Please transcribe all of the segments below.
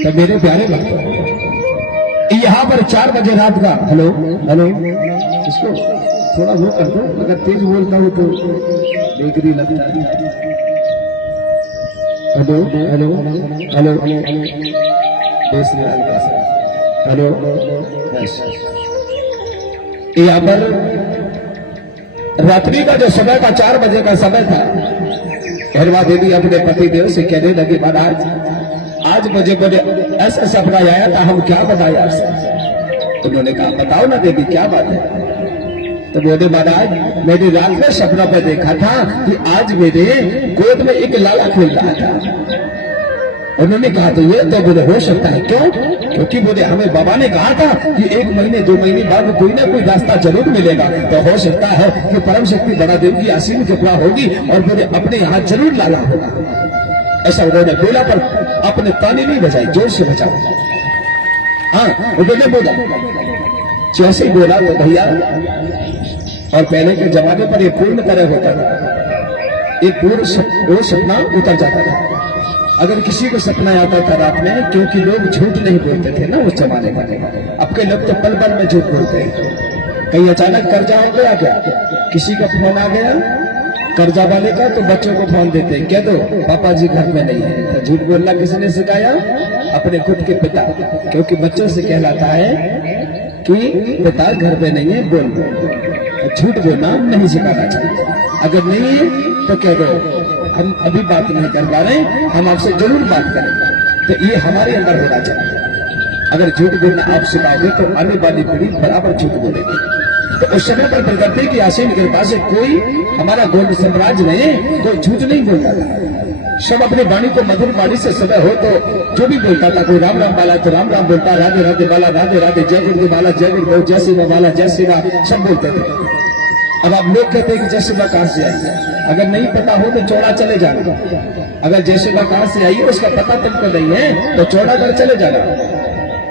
तो मेरे प्यारे भक्तों, यहाँ पर 4 बजे रात का हेलो हेलो, इसको थोड़ा वो कर दो, अगर तेज बोलता हूँ तो बेकरी लगता है। हेलो हेलो हेलो हेलो, यहाँ पर रात्रि का जो समय था 4 बजे का समय था। हरवा देवी अपने पति देव से कहने लगी, महाराज आज मुझे ऐसा सपना आया था, हम क्या बताएं आपसे। उन्होंने कहा बताओ ना देवी क्या बात है। तो बोले महाराज मैंने रात में सपना पे देखा था कि आज मेरे गोद में एक लाला खेल रहा था। उन्होंने कहा तो ये तो बोले हो सकता है, क्यों? क्योंकि बोले हमें बाबा ने कहा था कि 1 महीने 2 महीने बाद कोई ना कोई रास्ता जरूर मिलेगा, तो हो सकता है कि परम शक्ति बड़ा देव की असीम कृपा होगी और बोले अपने यहाँ जरूर लाला होगा। ऐसा उन्होंने बोला, पर अपने ताली नहीं बजाई, जोर से बजाओ। हाँ उन्होंने बोला, जैसे ही बोला तो भैया, और पहले के जमाने पर ये पूर्ण तरह होता था, एक पूर्ण सपना उतर जाता था। अगर किसी को सपना आता था रात में, क्योंकि लोग झूठ नहीं बोलते थे ना उस जमाने में। अब के लोग तो पल पल में झूठ बोलते हैं। कहीं अचानक कर्जा हो गया क्या, किसी का फोन आ गया कर्जा वाले का, तो बच्चों को फोन देते हैं, कह दो पापा जी घर में नहीं है। तो झूठ बोलना किसने सिखाया? अपने खुद के पिता, क्योंकि बच्चों से कहलाता है कि पिता घर पे नहीं है, बोल दो। झूठ बोलना नहीं सिखाना चाहिए। अगर नहीं तो कह दो हम अभी बात नहीं कर पा रहे, हम आपसे जरूर बात करेंगे। तो ये हमारे अंदर होना चाहिए। अगर झूठ बोलना आप सिखाओगे तो आने वाली पीढ़ी बराबर झूठ बोलेगी। तो उस समय पर प्रकृति की असीम कृपा से कोई हमारा गोल्ड साम्राज्य नहीं, कोई झूठ नहीं बोलता था। सब अपनी वाणी को मधुर वाणी से सुबह हो तो जो भी बोलता था, कोई राम राम वाला तो राम राम बोलता, राधे राधे वाला राधे राधे, जय गुरुदेव वाला जय गुरुदेव, जय शिवा वाला जय शिवा, सब बोलते थे। अब आप लोग कहते हैं कि जय शिवा कहां से आई है, अगर नहीं पता हो तो चौड़ा चले जाना। अगर जय शिवा कहां से आई है उसका पता तुमको नहीं है तो चौड़ागढ़ चले जाना।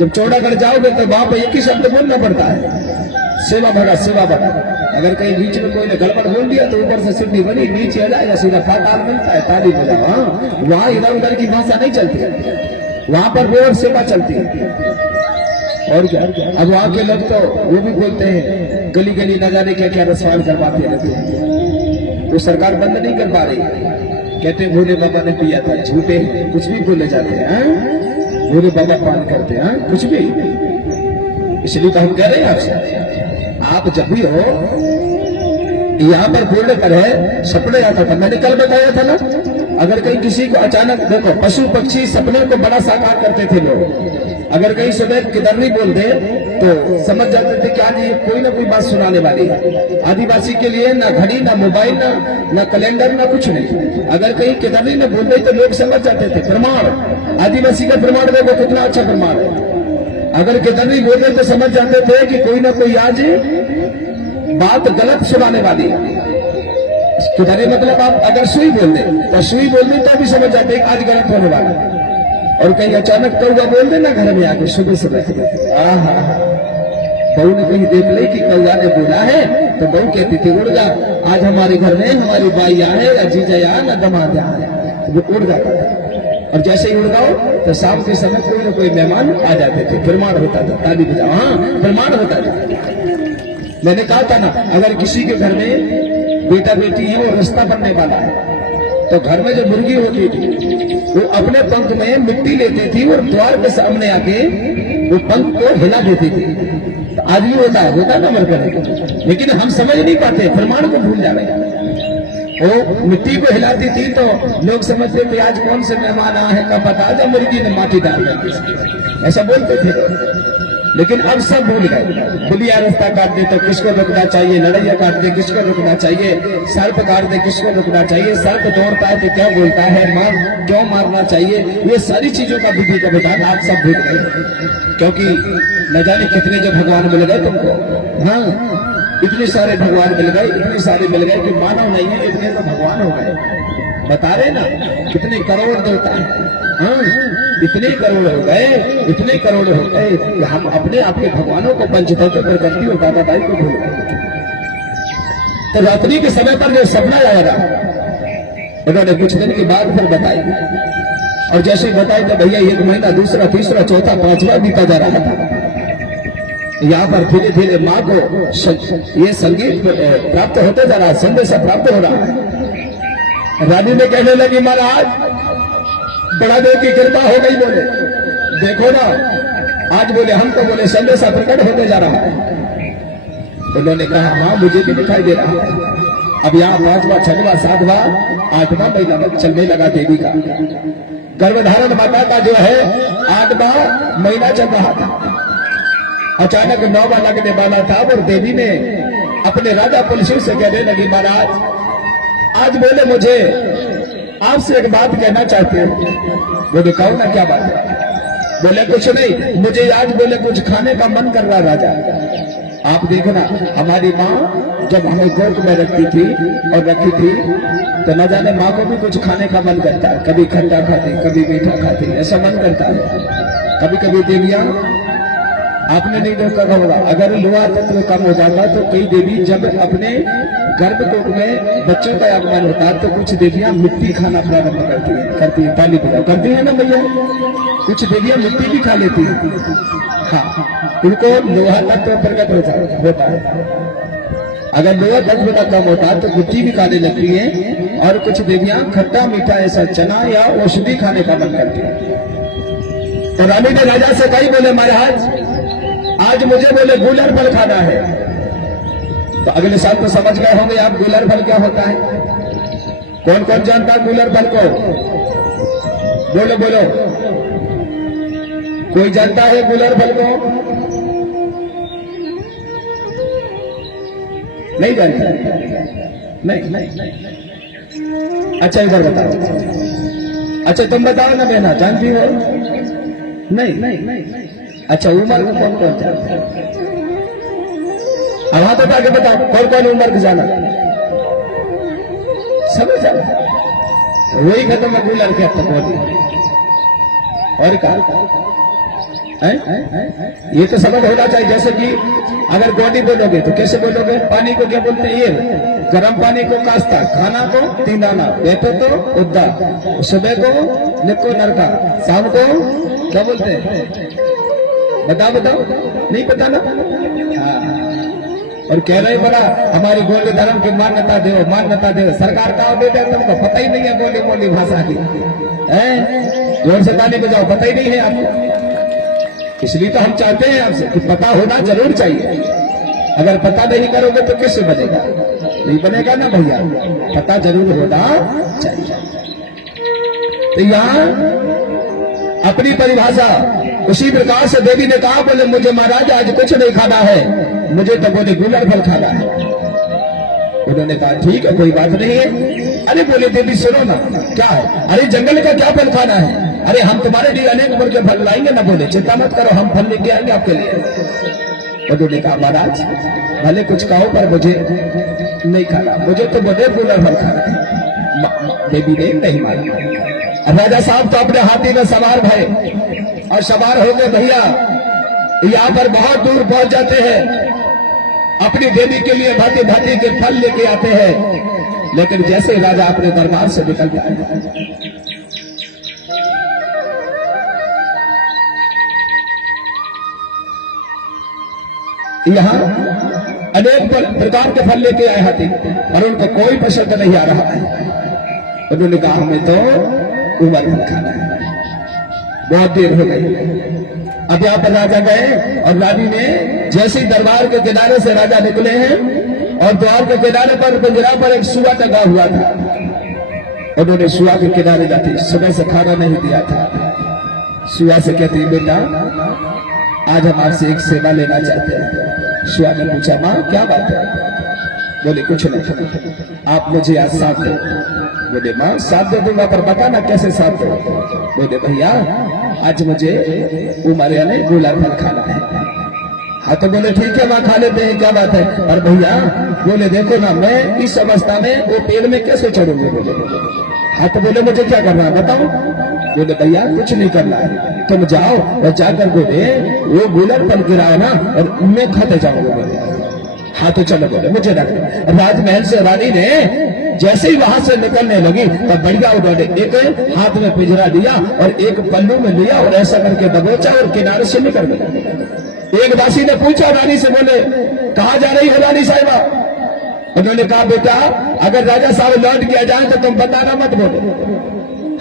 जब चौड़ागढ़ जाओगे तो वहां पर एक ही शब्द बोलना पड़ता है, सेवा भगा सेवा भगा। अगर कहीं बीच में कोई ने गड़बड़ बोल दिया तो ऊपर से सीढ़ी बनी, नीचे आ जाएगा, सीधा पाताल मिलता है, ताली बजाओ। हाँ वहां इधर उधर की भाषा नहीं चलती, वहां पर वो सेवा चलती है। और क्या, अब वहां के लोग तो वो भी बोलते हैं गली गली न जाने क्या क्या रसवान करवाते रहते हैं, तो सरकार बंद नहीं कर पा रही। कहते भोले बाबा ने पिया था, झूठे कुछ भी बोले जाते हैं। भोले बाबा पान करते हैं कुछ भी। इसलिए तो हम कह रहे हैं आपसे, आप जब भी हो यहाँ पर बोलने पर है सपने आता था, मैंने कल बताया था ना। अगर कहीं किसी को अचानक देखो, पशु पक्षी सपने को बड़ा साकार करते थे लोग। अगर कहीं सुबह किधर नहीं बोल दे तो समझ जाते थे कि आज ये कोई ना कोई बात सुनाने वाली है। आदिवासी के लिए ना घड़ी ना मोबाइल ना कैलेंडर ना कुछ नहीं। अगर कहीं किधर नहीं ना बोल दे तो लोग समझ जाते थे। प्रमाण, आदिवासी का प्रमाण देखो कितना अच्छा प्रमाण है। अगर किधर नहीं बोल दे तो समझ जाते थे कि कोई ना कोई आज बात गलत सुनाने वाली है। किधर मतलब आप अगर सुई बोल दे तो सुई बोल दे तो भी समझ जाते आज गलत होने वाला है। और कहीं अचानक कौआ बोल दे ना घर में आके सुबह सुबह, बहू ने कहीं देख ली कि कौआ ने बोला है तो बहू कहती थी उड़ जा, आज हमारे घर में हमारी बाई आए या जीजा या ना दमाद आए, वो उड़ जाता था। और जैसे ही उड़ जाओ तो शाम के समय कोई ना कोई मेहमान आ जाते थे, प्रमाण होता था, ताली बजाओ। हाँ प्रमाण होता था। मैंने कहा था ना, अगर किसी के घर में बेटा बेटी है और रिश्ता बनने वाला है तो घर में जो मुर्गी होती थी वो अपने पंख में मिट्टी लेती थी और द्वार के सामने आके वो पंख को हिला देती थी। तो आज भी होता ना मरकर, लेकिन हम समझ नहीं पाते, प्रमाण को भूल जा रहे हैं। वो मिट्टी को हिलाती थी तो लोग समझते थे आज कौन से मेहमान आए हैं, कब बता दो मुर्गी ने माटी डाल दी, ऐसा बोलते थे। लेकिन अब सब भूल गए। बुलिया रास्ता काट दे तो किसको रुकना चाहिए, लड़ैया काट दे किसको रुकना चाहिए, सर्प काट दे किसको रुकना चाहिए, सर्प दौड़ता है तो क्या बोलता है, मार क्यों मारना चाहिए, ये सारी चीजों का विधि का विधान आज सब भूल गए। क्योंकि न जाने कितने जो भगवान मिल गए तुमको। हाँ इतने सारे भगवान मिल गए, इतने सारे मिल गए कि मानव नहीं है, इतने तो भगवान हो गए। बता रहे ना कितने करोड़ देवता है। हाँ इतने करोड़ हो गए, इतने करोड़ हो गए कि हम अपने आपके भगवानों को पंचतत्व प्रकृति और दादादाई को भूल गए। तो रात्रि के समय पर जो सपना आएगा उन्होंने कुछ दिन के बाद फिर बताई। और जैसे बताए तो भैया एक महीना, दूसरा, तीसरा, चौथा, पांचवा बीता जा रहा था। यहाँ पर धीरे धीरे माँ को ये संगीत प्राप्त होते जा रहा है, संदेश प्राप्त हो रहा है। रानी ने कहने लगी महाराज बड़ा देव की कृपा हो गई। बोले देखो ना, आज बोले हम तो बोले संदेशा प्रकट होते जा रहा है। उन्होंने कहा हाँ मुझे भी दिखाई दे रहा है। अब यहाँ 5वां, 6वां, 7वां, 8वां महीना चलने लगा देवी का गर्भधारण। माता का जो है 8वां महीना चल रहा था। अचानक 9वां लगने वाला था और देवी ने अपने राजा पुलसिर से कहने लगी महाराज आज बोले मुझे आपसे एक बात कहना चाहते हो। बोले कहो ना क्या बात है। बोले कुछ नहीं, मुझे आज बोले कुछ खाने का मन कर रहा राजा। आप देखना हमारी माँ जब हमें गोद में रखती थी और रखी थी तो न जाने माँ को भी कुछ खाने का मन करता है। कभी खट्टा खाती, कभी मीठा खाती, ऐसा मन करता है। कभी कभी देवियां आपने नहीं देखा होगा, अगर लोहा तत्व कम हो जाता तो कई देवी जब अपने गर्भकोट में बच्चों का आगमन होता है तो कुछ देवियां मिट्टी खाना प्रारंभ करती है। ताली बजाओ, करती है ना भैया। कुछ देवियां मिट्टी भी खा लेती है। हाँ, उनको लोहा तत्व प्रकट होता है। अगर लोहा तत्व का कम होता है तो मिट्टी भी खाने लगती है। और कुछ देवियां खट्टा मीठा ऐसा चना या औषधि खाने का मन करती है। तो रानी ने राजा से कही बोले महाराज आज मुझे बोले गुलर फल खाना है। तो अगले साल तो समझ गए होंगे आप गुलर फल क्या होता है। कौन कौन जानता है गुलर फल को? बोलो बोलो, कोई जानता है गुलर फल को? नहीं जानता? नहीं। अच्छा इधर बताओ। अच्छा तुम बताओ ना बहना, जानती हो? नहीं। अच्छा उम्र को कौन कौन जानता है? अब हाथ उठा के बताओ कौन कौन उम्र को जाना? समझ जाना वही खत्म है गुलर के तक होती। और क्या ये तो समझ होना चाहिए। जैसे कि अगर गोडी बोलोगे तो कैसे बोलोगे? पानी को क्या बोलते हैं? ये गर्म पानी को कास्ता, खाना को तीनाना, बैठो तो उद्दा, सुबह को निको नरका, शाम को क्या बोलते हैं? बताओ नहीं पता ना? हाँ। और कह रहे बड़ा हमारी गोली धर्म की मान्यता दे। सरकार का बेटे तुमको पता ही नहीं है गोली मोली भाषा की है। जोर से ताली बजाओ, पता ही नहीं है आपको। इसलिए तो हम चाहते हैं आपसे कि पता होना जरूर चाहिए। अगर पता नहीं करोगे तो किससे बनेगा? नहीं बनेगा ना भैया, पता जरूर होना चाहिए। तो यहाँ अपनी परिभाषा उसी प्रकार से देवी ने कहा बोले मुझे महाराज आज कुछ नहीं खाना है, मुझे तो बोले गुलर फल खाना है। उन्होंने कहा ठीक है कोई बात नहीं है। अरे बोले देवी सुनो ना क्या है? अरे जंगल का क्या फल खाना है? अरे हम तुम्हारे लिए अनेक प्रकार के फल लाएंगे ना। बोले चिंता मत करो, हम फल लेके आएंगे आपके लिए। उन्होंने कहा महाराज भले कुछ कहो पर मुझे नहीं खाना, मुझे तो बोले गुलर फल खाना है। देवी ने नहीं माना। राजा साहब तो अपने हाथी में सवार भये और सवार हो गए भैया यहाँ पर बहुत दूर पहुंच जाते हैं। अपनी देवी के लिए भांति भांति के फल लेके आते हैं। लेकिन जैसे राजा अपने दरबार से निकलता है यहाँ अनेक प्रकार के फल लेके आए हाथी और उनको कोई पसंद नहीं आ रहा है। उन्होंने कहा हमें तो उमर फल खाना है। बहुत देर हो गई। अब यहाँ पर राजा गए और रानी ने जैसे ही दरबार के किनारे से राजा निकले हैं और द्वार के किनारे पर पिंजरा पर एक सुआ टंगा हुआ था। उन्होंने सुआ के किनारे जाती, सुबह से खाना नहीं दिया था। सुआ से कहती बेटा आज हम आपसे एक सेवा लेना चाहते हैं। सुआ ने पूछा माँ क्या बात है? बोले कुछ नहीं, आप मुझे आज साथ दो। बोले माँ साथ दे दूंगा पर बताना कैसे साथ दो? बोले भैया आज मुझे उमर यानी गुलर फल खाना है। हाँ तो बोले ठीक है माँ खा लेते हैं, क्या बात है? और भैया बोले देखो ना मैं इस अवस्था में वो पेड़ में कैसे चढ़ूंगे? बोले हाँ तो बोले मुझे क्या करना है बताओ? बोले भैया कुछ नहीं करना है, तुम जाओ और जाकर बोले वो गुलर फल गिराए ना और मैं खाते जाओगे। बोले हाँ तो चलो। बोले मुझे रख। राजमहल से रानी ने जैसे ही वहां से निकलने लगी तब बढ़िया उन्होंने एक हाथ में पिंजरा लिया और एक पल्लू में लिया और ऐसा करके दबोचा और किनारे से निकल गया। एक दासी ने पूछा रानी से, बोले कहाँ जा रही हो रानी साहिबा? उन्होंने कहा बेटा अगर राजा साहब लौट के आ जाए तो तुम बताना मत बोलो।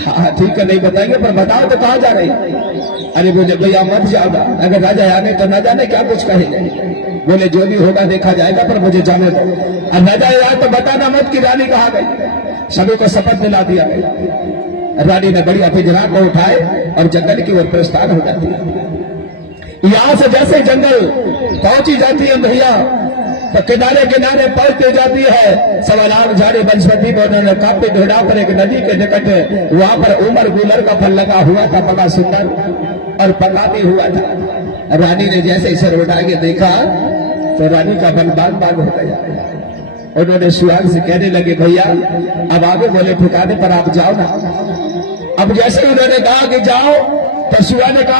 हाँ ठीक है नहीं बताएंगे पर बताओ तो कहाँ जा रही? अरे बोले भैया मत जाओगा, अगर राजा आने तो ना जाने क्या कुछ कहेंगे। बोले जो भी होगा देखा जाएगा पर मुझे जाने दो, और राजा आया तो बताना मत कि रानी कहाँ गई। सभी को शपथ दिला दिया गया। रानी ने बढ़िया पिंजरा को उठाए और जंगल की ओर प्रस्थान हो जाती है। यहां से जैसे जंगल पहुंची जाती है भैया तो किनारे किनारे पहुंचते जाती है। सवालाम झाड़ी वनस्पति में उन्होंने काफी ढूंढा पर एक नदी के निकट वहां पर उमर गुलर का फल लगा हुआ था, बड़ा सुंदर और पका भी हुआ था। रानी ने जैसे सिर उठा के देखा तो रानी का मन बाग हो गया। उन्होंने सुहाग से कहने लगे भैया अब आगे बोले ठिकाने पर आप जाओ ना। अब जैसे उन्होंने कहा कि जाओ तो सुहा ने कहा